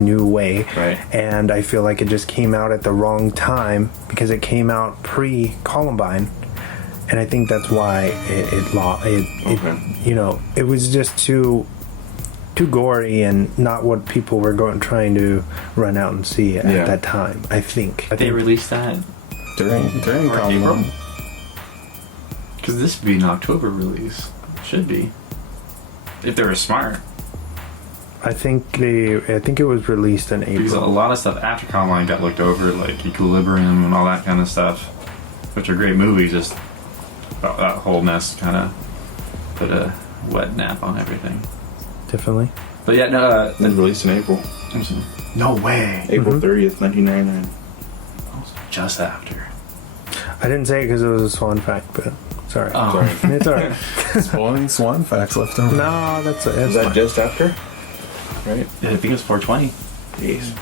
new way. Right. And I feel like it just came out at the wrong time because it came out pre-Columbine. And I think that's why it was just too gory and not what people were trying to run out and see at that time. I think they released that during April, because this would be an October release. Should be, if they were smart. I think it was released in April. Because a lot of stuff after Columbine got looked over, like Equilibrium and all that kind of stuff, which are great movies. Just that whole mess kind of put a wet nap on everything. Definitely. But yeah, no. It was released in April. No way. April 30th, 1999. Just after. I didn't say it because it was a Swan fact, but sorry. Oh. Sorry. It's alright. Spoiling Swan facts left over. No, that's Was that fine. just after? Right? I think it was 420. Jeez.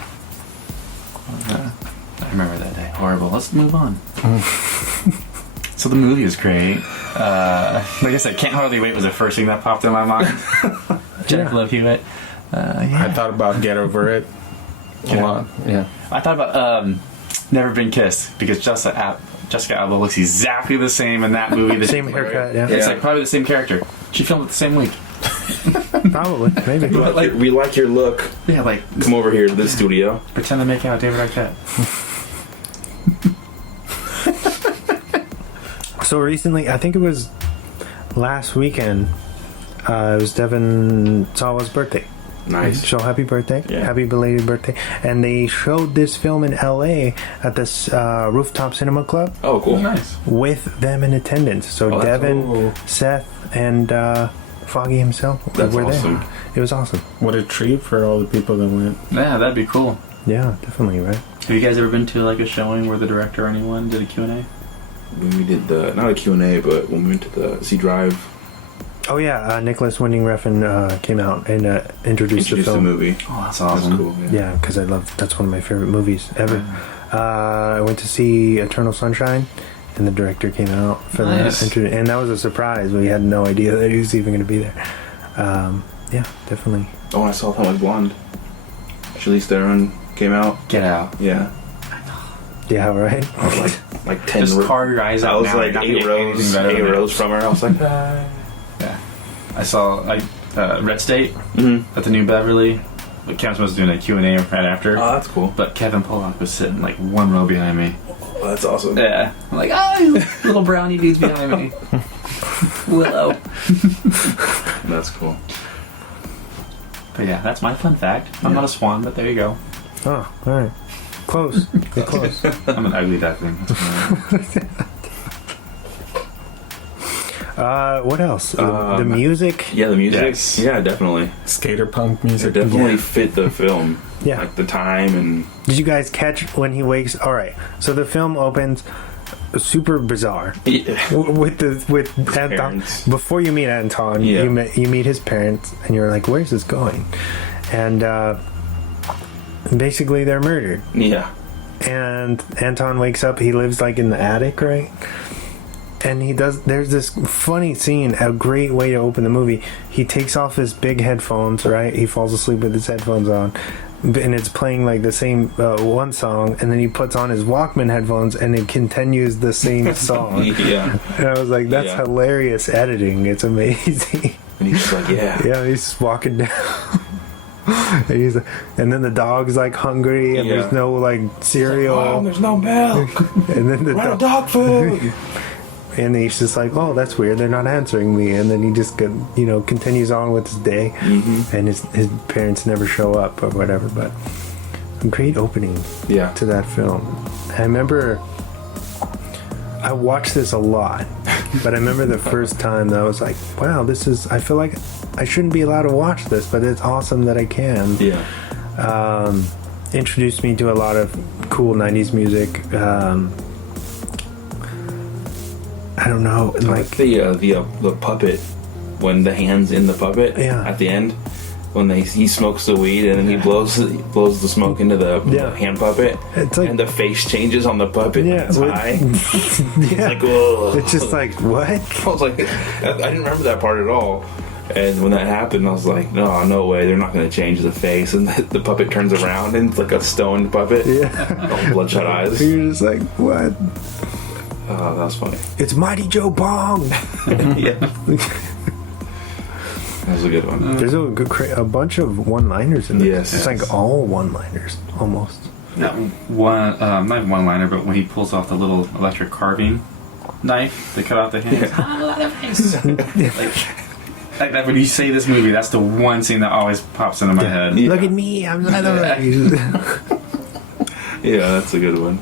I remember that day. Horrible. Let's move on. So the movie is great. Like I said, Can't Hardly Wait was the first thing that popped in my mind. Jennifer Love Hewitt. I thought about Get Over It a lot. Yeah. I thought about Never Been Kissed because Jessica Alba looks exactly the same in that movie. The Same haircut, yeah. It's like probably the same character. She filmed it the same week. Probably, maybe. We like your look. Yeah, like Come over here to the studio. pretend to make out David Arquette. So recently, I think it was last weekend, it was Devon Sawa's birthday. Nice. So happy birthday. Yeah. Happy belated birthday. And they showed this film in LA at this Rooftop Cinema Club Oh, cool. Nice. with them in attendance. So Oh, that's Devon, cool. Seth, and Foggy himself That's were awesome. there. It was awesome. What a treat for all the people that went. Yeah, that'd be cool. Yeah, definitely, right? Have you guys ever been to like a showing where the director or anyone did a Q&A? When we did not a Q&A, but when we went to the C Drive, Oh yeah, Nicholas Winding Refn came out and introduced the the film. movie. Oh, that's That's awesome. cool. Yeah, because that's one of my favorite movies ever. I went to see Eternal Sunshine, and the director came out for Nice. that, and that was a surprise. We had no idea that he was even going to be there. Yeah, definitely. Oh, I saw Hot Like Blonde. Charlize Theron came out. Get out. Yeah. Yeah, right. I was like 10 Just carve your eyes I out was now. like You're not 8 gonna get rows, anything better than that. from her. I was like, Yeah. I saw Red State mm-hmm. at the New Beverly. But Kevin was doing a Q&A right after. Oh, that's cool. But Kevin Pollock was sitting like one row behind me. Oh, that's awesome. Yeah. I'm like, little brownie dude's behind me. Willow. That's cool. But yeah, that's my fun fact. I'm not a swan, but there you go. Oh, all right. Close. You're close. I'm an ugly duckling. That's fine. What else? The Um, music. Yeah, the music. Yes. Yeah, definitely. Skater punk It music. definitely fit the film. Yeah. Like the time and... Did you guys catch when he wakes? All right. So the film opens super bizarre. Yeah. With Anton. parents. Before you meet Anton, Yeah. you meet his parents, and you're like, "Where's this going?" And basically, they're murdered. Yeah. And Anton wakes up. He lives like in the attic, right? And there's this funny scene, a great way to open the movie. He takes off his big headphones, right? He falls asleep with his headphones on, and it's playing like the same one song, and then he puts on his Walkman headphones and it continues the same song. Yeah. And I was like, that's Yeah. hilarious editing. It's amazing. And he's just like, yeah. Yeah, he's just walking down. And then the dog's like hungry, and Yeah. there's no like cereal. Mom, there's no milk. And then the Where's the dog food? and he's just like, oh, that's weird, they're not answering me. And then he just continues on with his day. Mm-hmm. And his parents never show up or whatever. But a great opening Yeah. to that film. I remember I watched this a lot, but I remember the first time that I was like, wow, I feel like I shouldn't be allowed to watch this, but it's awesome that I can. Yeah. Introduced me to a lot of cool 90s music. I don't know, Like the puppet, when the hand's in the puppet at the end, when he smokes the weed and then he blows the smoke into the hand puppet, it's like, and the face changes on the puppet. Yeah, It's high. It's like, whoa. It's just like, what? I was like, I didn't remember that part at all. And when that happened, I was like, no way, they're not going to change the face. And the puppet turns around and it's like a stoned puppet. Yeah. All bloodshot eyes. You're just like, what? Oh, that was funny. It's Mighty Joe Bong! Yeah. That was a good one. There's a bunch of one-liners in this. Yes. It's like all one-liners, almost. That one, not one-liner, but when he pulls off the little electric carving knife to cut off the hands. Like that, when you say this movie, that's the one scene that always pops into my head. Yeah. Look at me, I'm Yeah, that's a good one.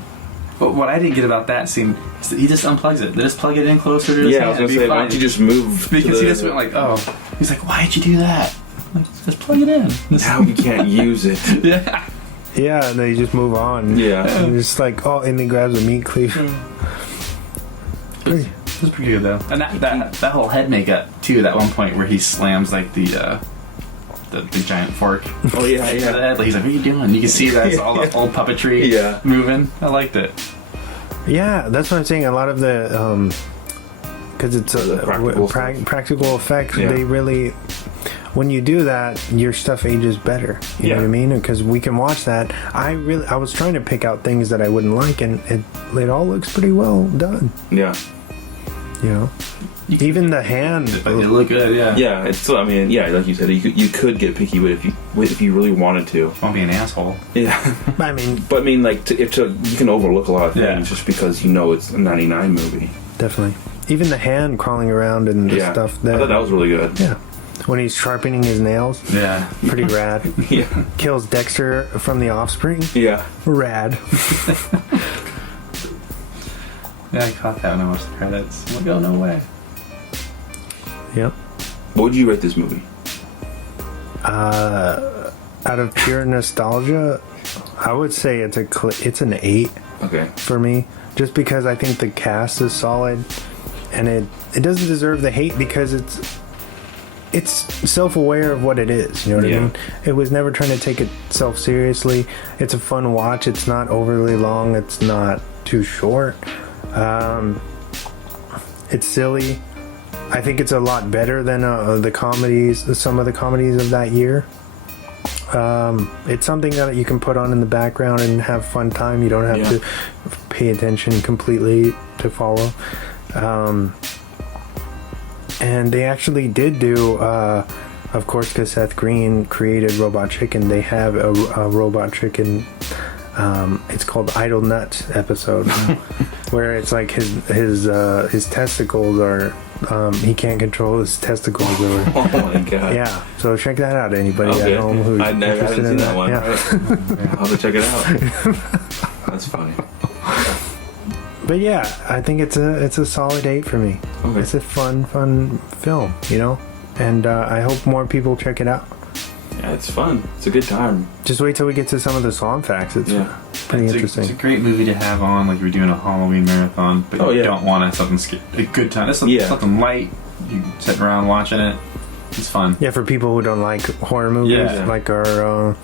But what I didn't get about that scene is that he just unplugs it. They just plug it in closer to his hand. I was going to say, why don't you just move? Because he just went like, oh. He's like, why'd you do that? I'm like, just plug it in. Now we can't use it. Yeah. Yeah, and they just move on. Yeah. And it's like, oh, and he grabs a meat cleaver. It was pretty good though. And that whole head makeup too. That one point where he slams like the giant fork. Oh yeah, yeah. He's like, what are you doing? You can see that's all the old puppetry moving. I liked it. Yeah, that's what I'm saying. A lot of the because it's practical effects. Yeah. They really, when you do that, your stuff ages better. You know what I mean? Because we can watch that. I was trying to pick out things that I wouldn't like, and it all looks pretty well done. Yeah. You know, even the hand. They look good. Yeah. Yeah. It's. I mean, yeah. Like you said, you could get picky, but if you really wanted to, Don't be an asshole. Yeah. I mean, like you can overlook a lot of things just because it's a '99 movie. Definitely. Even the hand crawling around and the stuff. I thought that was really good. Yeah. When he's sharpening his nails. Yeah. Pretty rad. Yeah. Kills Dexter from The Offspring. Yeah. Rad. Yeah, I caught that when I watched the credits. I'm like, oh, no way. Yep. What would you rate this movie? Out of pure nostalgia, I would say it's an 8. Okay. For me, just because I think the cast is solid, and it doesn't deserve the hate because it's self-aware of what it is. You know what I mean? It was never trying to take itself seriously. It's a fun watch. It's not overly long. It's not too short. It's silly. I think it's a lot better than some of the comedies of that year. It's something that you can put on in the background and have fun time. You don't have to pay attention completely to follow. And they actually did do, of course, because Seth Green created Robot Chicken, they have a Robot Chicken, it's called Idle Nuts episode, where it's like his testicles are, he can't control his testicles. Oh my god. Yeah, so check that out, anybody at home who's I never interested haven't in seen that one. Yeah. I'll have to check it out. That's funny. But yeah, I think it's a solid 8 for me. Okay. It's a fun film, you know? And I hope more people check it out. Yeah, it's fun. It's a good time. Just wait till we get to some of the song facts. It's pretty interesting. It's a great movie to have on, like you're doing a Halloween marathon, but you don't want something a good time. It's something light. You sitting around watching it. It's fun. Yeah, for people who don't like horror movies, like our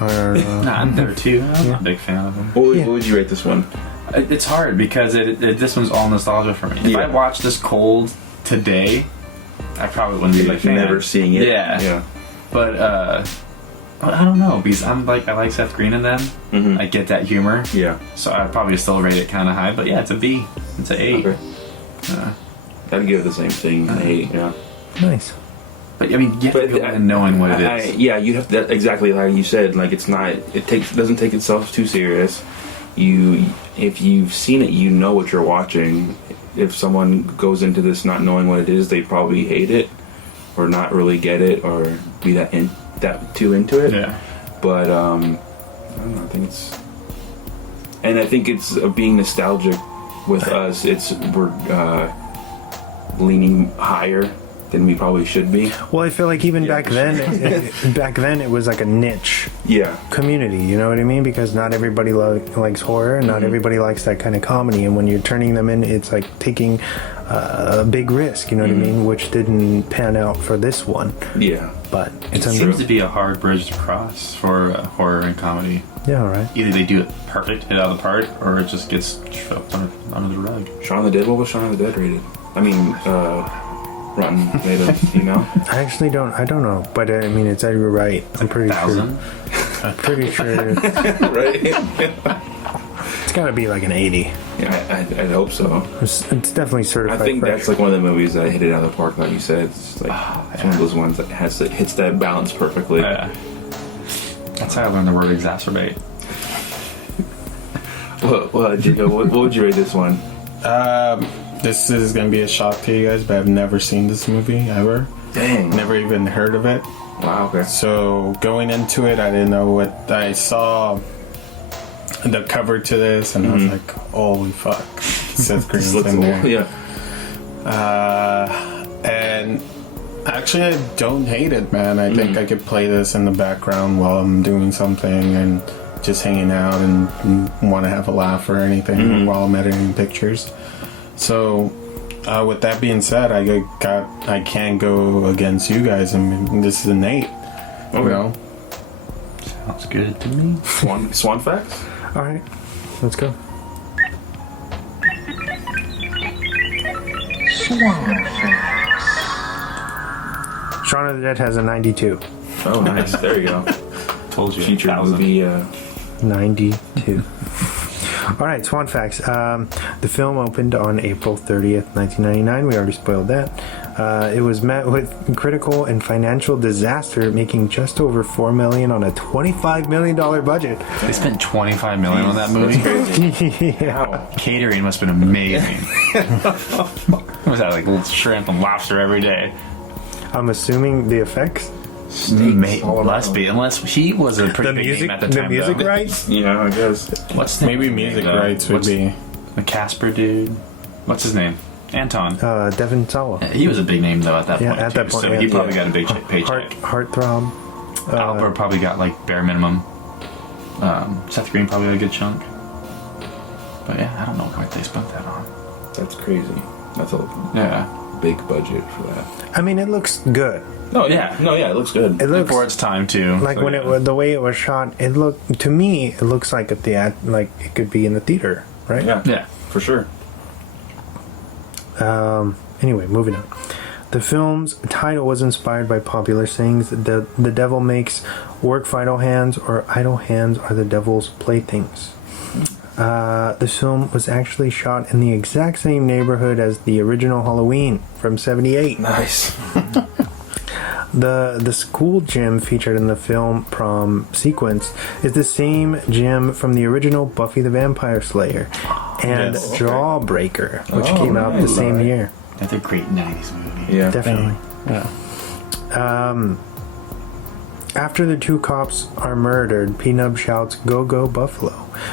I'm there too. I'm not a big fan of them. What would you rate this one? It's hard because this one's all nostalgia for me. If I watched this cold today, I probably wouldn't be like fan. Never seeing it. Yeah. But I don't know because I like Seth Green in them. Mm-hmm. I get that humor. Yeah. So I'd probably still rate it kind of high. But yeah, it's a B. It's an 8. Okay. I'd give it the same thing. An 8. Yeah. Nice. But I mean, you have to go in knowing what it is. You have to exactly like you said. Like it's not. Doesn't take itself too serious. If you've seen it, you know what you're watching. If someone goes into this not knowing what it is, they probably hate it, or not really get it, or be that too into it. Yeah. But I don't know. I think it's being nostalgic with us. We're leaning higher than we probably should be. Well, I feel like even back then it was like a niche community, you know what I mean? Because not everybody likes horror, and not everybody likes that kind of comedy, and when you're turning them in, it's like taking a big risk, you know what I mean? Which didn't pan out for this one. Yeah. But it seems to be a hard bridge to cross for horror and comedy. Yeah, right. Either they do it perfect, hit out of the park, or it just gets shoved under the rug. Shaun of the Dead, what was Shaun of the Dead rated? I mean, Rotten Tomatoes, you know? I actually don't. I don't know, but I mean, it's you're right. I'm pretty 1,000. sure. I'm pretty sure Right? it's got to be like an 80. Yeah, I'd hope so. It's definitely I certified. think fresh. that's like one of the movies that hit it out of the park, like you said. It's like it's one of those ones that hits that balance perfectly. Yeah. That's how I learned the word exacerbate. Well, Jacob, what would you rate this one? This is gonna be a shock to you guys, but I've never seen this movie ever. Dang. Never even heard of it. Wow, okay. So going into it, I didn't know what I saw. The cover to this, and I was like, "Holy fuck!" Seth Green's in there. Yeah. And actually, I don't hate it, man. I think I could play this in the background while I'm doing something and just hanging out and want to have a laugh or anything while I'm editing pictures. So, with that being said, I can't go against you guys. I mean, this is an 8. Okay. You know? Sounds good to me. Swan facts? All right, let's go. Shaun of the Dead has a 92. Oh, nice. There you go. Told you. Future 1,000. movie. 92. All right, Swan Facts. The film opened on April 30th, 1999. We already spoiled that. It was met with critical and financial disaster, making just over $4 million on a $25 million budget. They spent $25 million on that movie. Wow. Catering must have been amazing. Was that like little shrimp and lobster every day? I'm assuming the effects, Must be, unless he was a pretty the big music, name at the time. the music though. rights. Yeah, I guess. What's the Maybe name? music rights would be. The Casper dude. What's his name? Anton. Devon Sawa. He was a big name though at that Yeah, point. at that too, point, so yeah. he probably got a big paycheck. Heartthrob. Alba probably got like bare minimum. Seth Green probably got a good chunk. But yeah, I don't know what they spent that on. That's crazy. That's a big budget for that. I mean, it looks good. No, yeah. No, yeah, it looks good. It looks For its time too. like so, when yeah. the way it was shot. It looked to me. It looks like like it could be in the theater, right? Yeah. for sure. Anyway, moving on. The film's title was inspired by popular sayings. The devil makes work for idle hands, or idle hands are the devil's playthings. The film was actually shot in the exact same neighborhood as the original Halloween from '78. Nice. The school gym featured in the film prom sequence is the same gym from the original Buffy the Vampire Slayer and Yes. Jawbreaker, which came out the same year. That's a great 90s movie. Yeah. Definitely. Yeah. After the two cops are murdered, P-Nub shouts, "Go, go, Buffalo,"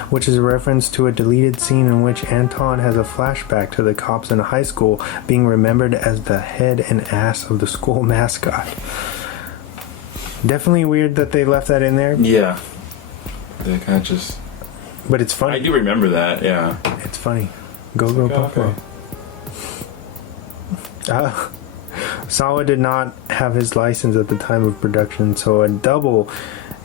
which is a reference to a deleted scene in which Anton has a flashback to the cops in high school being remembered as the head and ass of the school mascot. Definitely weird that they left that in there, Yeah. They kind of just. but it's I funny. do remember that. Yeah. It's funny. Go, go, Buffalo. Sawa did not have his license at the time of production, so a double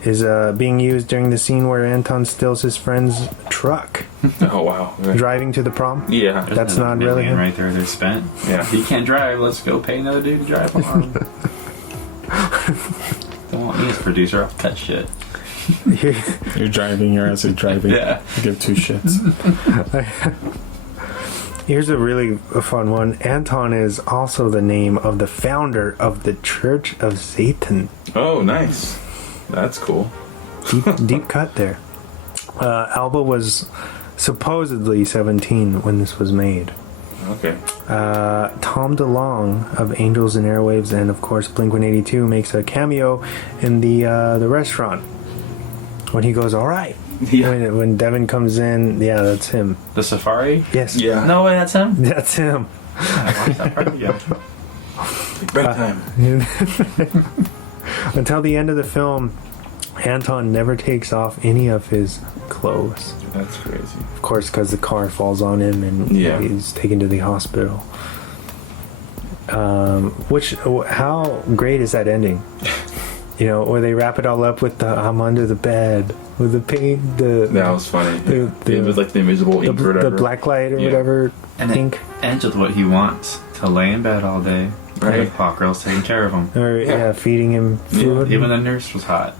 is being used during the scene where Anton steals his friend's truck Oh wow. driving to the prom. Yeah. There's That's another not really million him. right there. They're spent. Yeah. He can't drive. Let's go pay another dude to drive on. Don't want me as producer. I'll cut shit. You're driving, your ass is driving. Yeah. Give two shits. Here's a really fun one. Anton is also the name of the founder of the Church of Satan. Oh, nice. That's cool. Deep cut there. Alba was supposedly 17 when this was made. Okay. Tom DeLonge of Angels and Airwaves and of course Blink-182 makes a cameo in the restaurant when he goes, "All right." Yeah. When Devon comes in, yeah, that's him. The Safari? Yes. Yeah. No way, that's him? That's him. I watched that part again. Break time. Until the end of the film, Anton never takes off any of his clothes. That's crazy. Of course, because the car falls on him and Yeah. he's taken to the hospital. How great is that ending? You know, where they wrap it all up with the "I'm under the bed" with the paint, That was funny. It was like the invisible ink or the whatever. black light or Yeah. whatever And ink. it ends with what he wants, to lay in bed all day, Right. Hot girls taking care of him. Or Yeah. feeding him food. Even the nurse was hot.